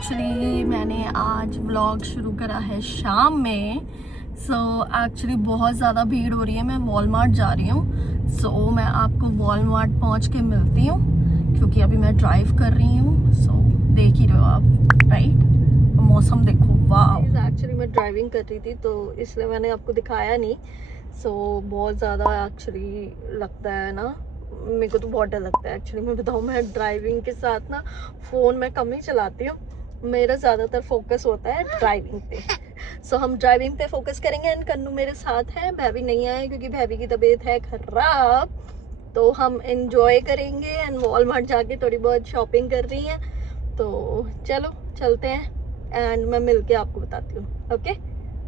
Actually मैंने आज vlog शुरू करा है शाम में। एक्चुअली बहुत ज़्यादा भीड़ हो रही है। मैं वॉलमार्ट जा रही हूँ। मैं आपको वॉलमार्ट पहुँच के मिलती हूँ क्योंकि अभी मैं ड्राइव कर रही हूँ। देख ही रहे हो आप, राइट? मौसम देखो, वाह। एक्चुअली मैं ड्राइविंग कर रही थी तो इसलिए मैंने आपको दिखाया नहीं। बहुत ज़्यादा एक्चुअली लगता है ना, मेरे को तो बहुत डर लगता है एक्चुअली। मैं बताऊँ, मैं ड्राइविंग के साथ ना फ़ोन मैं कम ही चलाती हूँ। मेरा ज़्यादातर फोकस होता है ड्राइविंग पे। हम ड्राइविंग पे फोकस करेंगे। एंड कन्नू मेरे साथ है, भाभी नहीं आए क्योंकि भाभी की तबीयत है ख़राब। तो हम इंजॉय करेंगे एंड वॉलमार्ट जाके थोड़ी बहुत शॉपिंग कर रही हैं। तो चलो चलते हैं एंड मैं मिल के आपको बताती हूँ। Okay,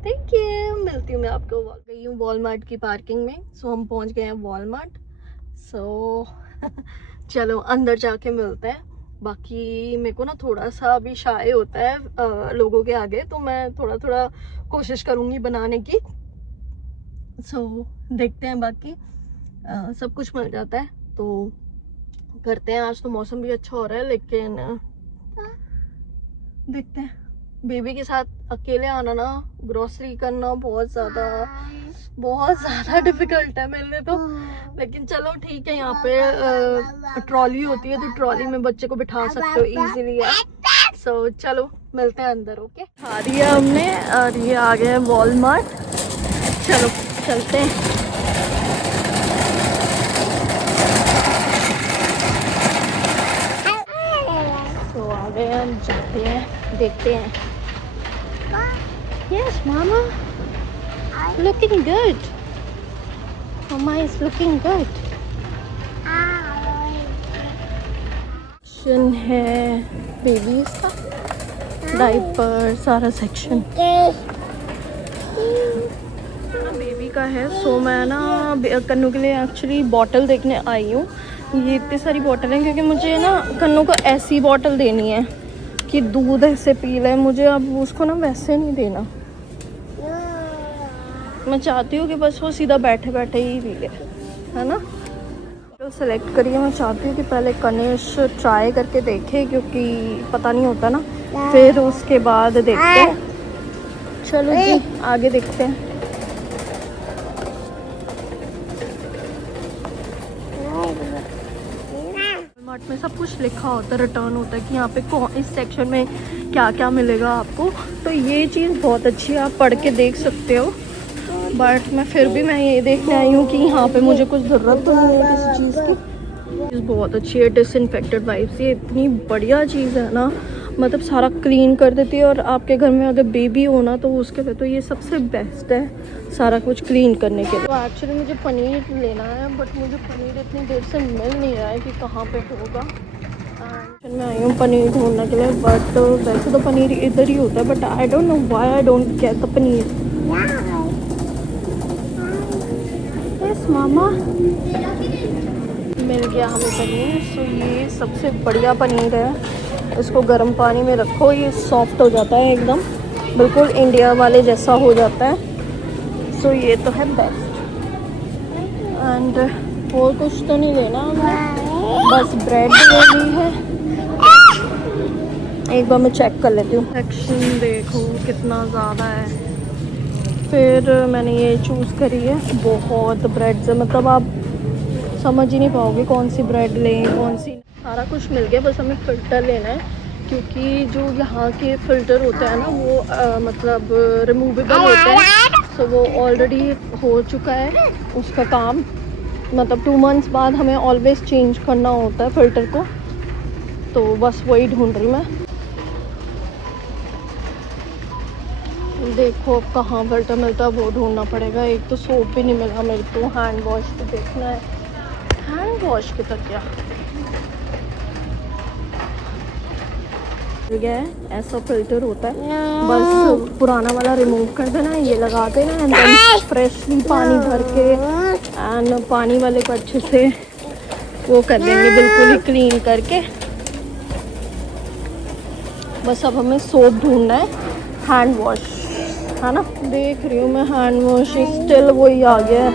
thank you. मिलती हूँ मैं आपको। गई हूँ वॉलमार्ट की पार्किंग में। हम पहुँच गए हैं वॉलमार्ट। चलो अंदर जाके मिलते हैं। बाकी मेरे को ना थोड़ा सा अभी शाय होता है लोगों के आगे, तो मैं थोड़ा थोड़ा कोशिश करूँगी बनाने की। देखते हैं। बाकी सब कुछ मिल जाता है तो करते हैं। आज तो मौसम भी अच्छा हो रहा है, लेकिन देखते हैं। बेबी के साथ अकेले आना ना, ग्रोसरी करना बहुत ज़्यादा डिफिकल्ट है मेरे लिए तो। लेकिन चलो ठीक है, यहाँ पे ट्रॉली होती है तो ट्रॉली में बच्चे को बिठा सकते हो इजीली है। चलो मिलते हैं अंदर। ओके, आ रही है हमने और ये आ गए हैं वॉलमार्ट। चलो चलते हैं। आ गए हम, जाते हैं, देखते हैं। Yes, Mama. Looking good. Mama is looking good. Section है बेबीज का, डायपर सारा सेक्शन बेबी का है। मैं ना कन्नू के लिए एक्चुअली बॉटल देखने आई हूँ। ये इतनी सारी बॉटल हैं क्योंकि मुझे ना कन्नू को ऐसी बॉटल देनी है कि दूध ऐसे पी ले। मुझे अब उसको ना वैसे नहीं देना। मैं चाहती हूँ कि बस वो सीधा बैठे बैठे ही पी ले, है ना। तो सेलेक्ट करिए। मैं चाहती हूँ कि पहले कनिश ट्राई करके देखे क्योंकि पता नहीं होता ना, फिर उसके बाद देखते हैं। चलो जी आगे देखते हैं। वॉलमार्ट में सब कुछ लिखा होता है, रिटर्न होता है कि यहाँ पे कौन इस सेक्शन में क्या क्या मिलेगा आपको। तो ये चीज़ बहुत अच्छी है, आप पढ़ के देख सकते हो। बट मैं फिर भी मैं ये देखने आई हूँ कि यहाँ पे मुझे कुछ ज़रूरत तो नहीं है किसी चीज़ की। चीज़ बहुत अच्छी है, डिसइंफेक्टेड वाइप्स। ये इतनी बढ़िया चीज़ है ना, मतलब सारा क्लीन कर देती है। और आपके घर में अगर बेबी हो ना तो उसके लिए तो ये सबसे बेस्ट है, सारा कुछ क्लीन करने के लिए। तो एक्चुअली मुझे पनीर लेना है, बट मुझे पनीर इतनी देर से मिल नहीं रहा है कि कहाँ पे होगा। मैं आई हूँ पनीर ढूंढने के लिए, बट वैसे तो पनीर इधर ही होता है, but I don't know why I don't get the paneer. Yes मामा, मिल गया हमें पनीर। ये सबसे बढ़िया पनीर है। इसको गर्म पानी में रखो, ये सॉफ्ट हो जाता है एकदम, बिल्कुल इंडिया वाले जैसा हो जाता है। ये तो है बेस्ट। एंड और कुछ तो नहीं लेना हमें, बस ब्रेड लेनी है। एक बार मैं चेक कर लेती हूँ। सेक्शन देखो कितना ज़्यादा है। फिर मैंने ये चूज़ करी है। बहुत ब्रेड से मतलब आप समझ ही नहीं पाओगे कौन सी ब्रेड लें कौन सी। सारा कुछ मिल गया, बस हमें फ़िल्टर लेना है क्योंकि जो यहाँ के फ़िल्टर होता है ना वो मतलब रिमूवेबल होता है। वो ऑलरेडी हो चुका है उसका काम। मतलब 2 मंथ्स बाद हमें ऑलवेज़ चेंज करना होता है फ़िल्टर को। तो बस वही ढूंढ रही मैं। देखो अब कहाँ फ़िल्टर मिलता है वो ढूंढना पड़ेगा। एक तो सोप भी नहीं मिला मेरे को, हैंड वॉश भी देखना है। हैंड वॉश की तक क्या है, ऐसा फ़िल्टर होता है। बस पुराना वाला रिमूव कर देना, ये लगा देना एंड देन फ्रेशली पानी भर के एंड पानी वाले को अच्छे से वो कर देंगे, बिल्कुल ही क्लीन करके। बस अब हमें सोप ढूंढना है, हैंड वॉश, है ना। देख रही हूँ मैं हैंड वॉश, स्टिल वही आ गया है।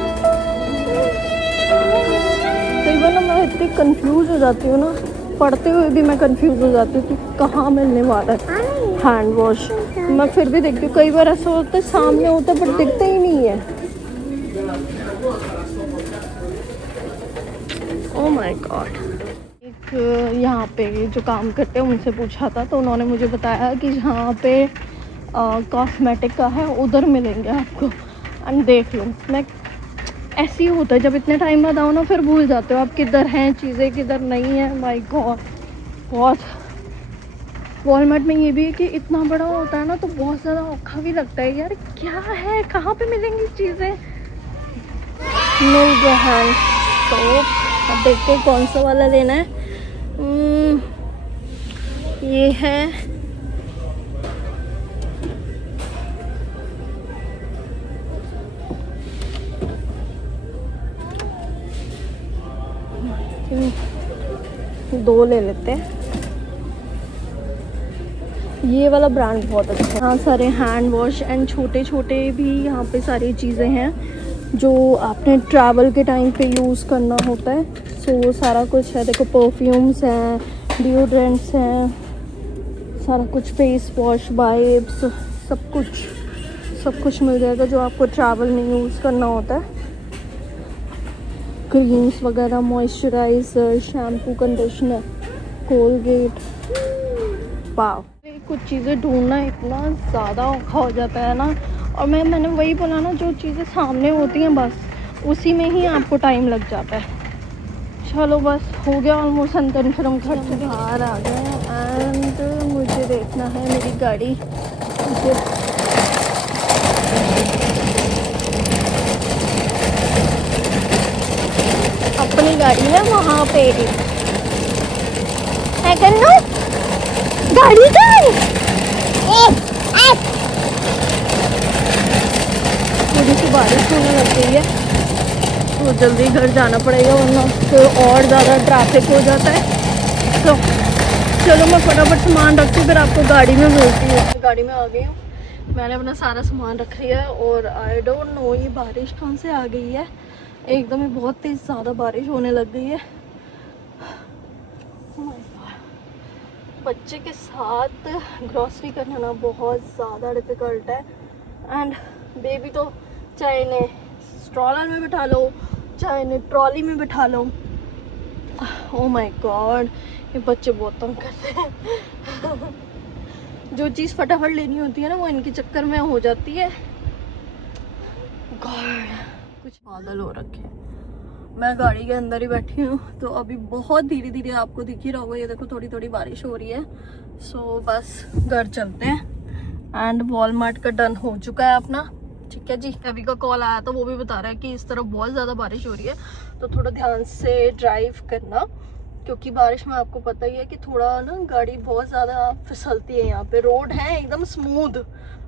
कई बार ना मैं इतनी कंफ्यूज हो जाती हूँ ना पढ़ते हुए भी मैं कंफ्यूज हो जाती हूँ कि कहाँ मिलने वाला है हैंड वॉश। मैं फिर भी देखती हूँ, कई बार ऐसा होता है सामने होता है पर दिखता ही नहीं है। Oh my God. एक यहाँ पे जो काम करते हैं उनसे पूछा था तो उन्होंने मुझे बताया कि जहाँ पे कॉस्मेटिक का है उधर मिलेंगे आपको। एंड देख लो, मैं ऐसे ही होता है जब इतने टाइम बाद आओ ना फिर भूल जाते हो आप किधर हैं चीज़ें किधर नहीं है। माय गॉड बहुत। वॉलमार्ट में ये भी है कि इतना बड़ा होता है ना तो बहुत ज़्यादा औखा भी लगता है यार, क्या है कहाँ पे मिलेंगी चीज़ें। मिल गया है तो अब देखते हैं कौन सा वाला लेना है। ये है दो ले लेते हैं। ये वाला ब्रांड बहुत अच्छा है। यहाँ सारे हैंड वॉश एंड छोटे छोटे भी यहाँ पे सारी चीज़ें हैं जो आपने ट्रैवल के टाइम पे यूज़ करना होता है। सो वो सारा कुछ है। देखो परफ्यूम्स हैं, डिओड्रेंट्स हैं, सारा कुछ, फेस वॉश, वाइप्स, सब कुछ मिल जाएगा जो आपको ट्रैवल में यूज़ करना होता है। क्रीम्स वगैरह, मॉइस्चराइज़र, शैम्पू, कंडीशनर, कोलगेट। वाव, कुछ चीज़ें ढूंढना इतना ज़्यादा औखा हो जाता है ना। और मैंने वही बोला ना, जो चीज़ें सामने होती हैं बस उसी में ही आपको टाइम लग जाता है। चलो बस हो गया ऑलमोस्ट अंतर। फिर हम घर से बाहर आ गए एंड मुझे देखना है मेरी गाड़ी। मुझे अपनी गाड़ी है वहाँ पे है करना गाड़ी का थोड़ी सी बारिश होने लग गई है तो जल्दी घर जाना पड़ेगा वरना तो और ज़्यादा ट्रैफिक हो जाता है। तो चलो मैं फटाफट सामान रखती हूँ फिर आपको गाड़ी में मिलती है। गाड़ी में आ गई हूँ, मैंने अपना सारा सामान रख लिया है और आई डोंट नो ये बारिश कहाँ से आ गई है। एकदम ही बहुत तेज़ ज़्यादा बारिश होने लग गई है। बच्चे के साथ ग्रॉसरी करना ना बहुत ज़्यादा डिफ़िकल्ट है। एंड बेबी तो चाहे इन्हें स्ट्रॉलर में बिठा लो चाहे इन्हें ट्रॉली में बिठा लो। ओह माय गॉड, ये बच्चे बहुत तंग करते हैं। जो चीज़ फटाफट लेनी होती है ना वो इनके चक्कर में हो जाती है। गॉड, कुछ बादल हो रखे हैं। मैं गाड़ी के अंदर ही बैठी हूँ तो अभी बहुत धीरे धीरे आपको दिख ही रहा होगा, ये देखो थोड़ी थोड़ी बारिश हो रही है। सो बस घर चलते हैं। एंड वॉलमार्ट का डन हो चुका है अपना, ठीक है जी। अभी का कॉल आया था, वो भी बता रहा है कि इस तरफ बहुत ज़्यादा बारिश हो रही है तो थोड़ा ध्यान से ड्राइव करना, क्योंकि बारिश में आपको पता ही है कि थोड़ा ना गाड़ी बहुत ज़्यादा फिसलती है। यहाँ पे रोड है एकदम स्मूथ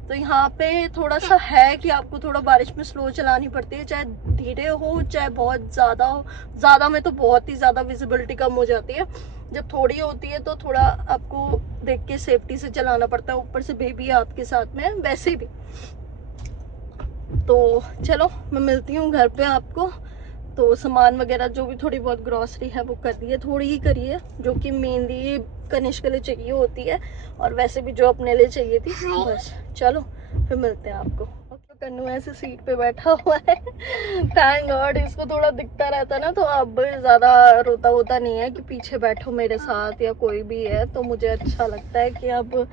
तो यहाँ पे थोड़ा सा है कि आपको थोड़ा बारिश में स्लो चलानी पड़ती है, चाहे धीरे हो चाहे बहुत ज़्यादा हो। ज़्यादा में तो बहुत ही ज़्यादा विजिबिलिटी कम हो जाती है, जब थोड़ी होती है तो थोड़ा आपको देख के सेफ्टी से चलाना पड़ता है। ऊपर से बेबी है आपके साथ में वैसे भी। तो चलो मैं मिलती हूँ घर पे आपको। तो सामान वगैरह जो भी थोड़ी बहुत ग्रॉसरी है वो कर दी है, थोड़ी ही करी है जो कि मेनली कनिष्क के लिए चाहिए होती है और वैसे भी जो अपने लिए चाहिए थी। बस चलो फिर मिलते हैं आपको। कन्नू ऐसे सीट पे बैठा हुआ है। थैंक गॉड, इसको थोड़ा दिखता रहता ना तो अब ज़्यादा रोता होता नहीं है कि पीछे बैठो मेरे साथ या कोई भी है। तो मुझे अच्छा लगता है कि अब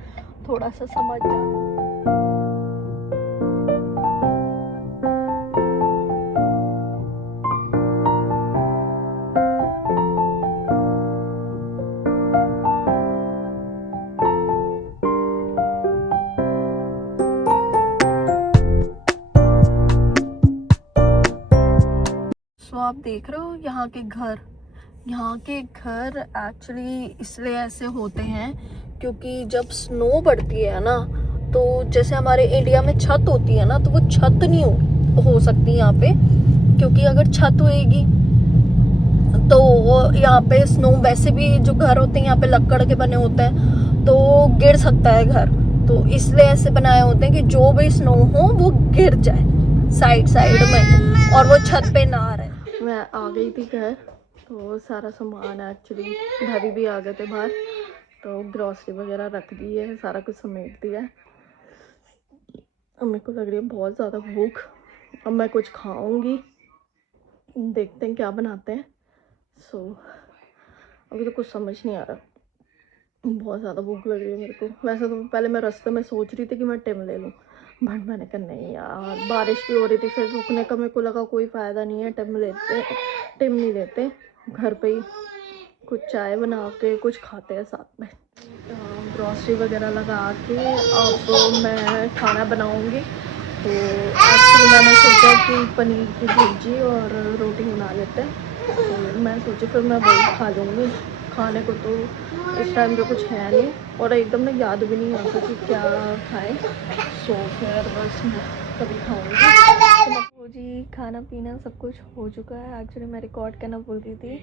थोड़ा सा समझ जाए। तो आप देख रहे हो यहाँ के घर एक्चुअली इसलिए ऐसे होते हैं क्योंकि जब स्नो पड़ती है ना तो जैसे हमारे इंडिया में छत होती है ना तो वो छत नहीं हो सकती यहाँ पे, क्योंकि अगर छत होएगी तो यहाँ पे स्नो, वैसे भी जो घर होते हैं यहाँ पे लकड़ के बने होते हैं तो गिर सकता है घर। तो इसलिए ऐसे बनाए होते हैं कि जो भी स्नो हो वो गिर जाए साइड में और वो छत पे ना रहे। मैं आ गई थी घर तो सारा सामान एक्चुअली भाभी भी आ गए थे बाहर, तो ग्रॉसरी वगैरह रख दी है, सारा कुछ समेट दिया है। अब मेरे को लग रही है बहुत ज़्यादा भूख, अब मैं कुछ खाऊंगी, देखते हैं क्या बनाते हैं। अभी तो कुछ समझ नहीं आ रहा, बहुत ज़्यादा भूख लग रही है मेरे को। वैसे तो पहले मैं रास्ते में सोच रही थी कि मैं टिम ले लूँ, बट मैंने कहा नहीं यार, बारिश भी हो रही थी, फिर रुकने का मेरे को लगा कोई फ़ायदा नहीं है, टिम नहीं लेते, घर पे ही कुछ चाय बना के कुछ खाते हैं साथ में। ग्रॉसरी वगैरह लगा के अब मैं खाना बनाऊंगी। तो एक्चुअली मैंने सोचा कि पनीर की भुर्जी और रोटी बना लेते हैं, तो मैं सोची फिर मैं वही खा लूँगी। खाने को तो इस टाइम पे कुछ है नहीं, और एकदम ना याद भी नहीं आता कि क्या खाएं, सो फिर बस मैं कभी खाऊंगी। तो जी खाना पीना सब कुछ हो चुका है, एक्चुअली मैं रिकॉर्ड करना भूल गई थी।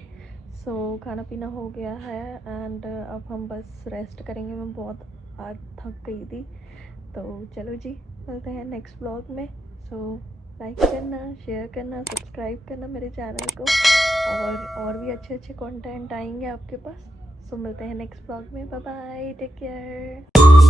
खाना पीना हो गया है एंड अब हम बस रेस्ट करेंगे। मैं बहुत आज थक गई थी, तो चलो जी मिलते हैं नेक्स्ट ब्लॉग में। लाइक करना, शेयर करना, सब्सक्राइब करना मेरे चैनल को, और भी अच्छे अच्छे कंटेंट आएंगे आपके पास। मिलते हैं नेक्स्ट ब्लॉग में। Bye bye, take care.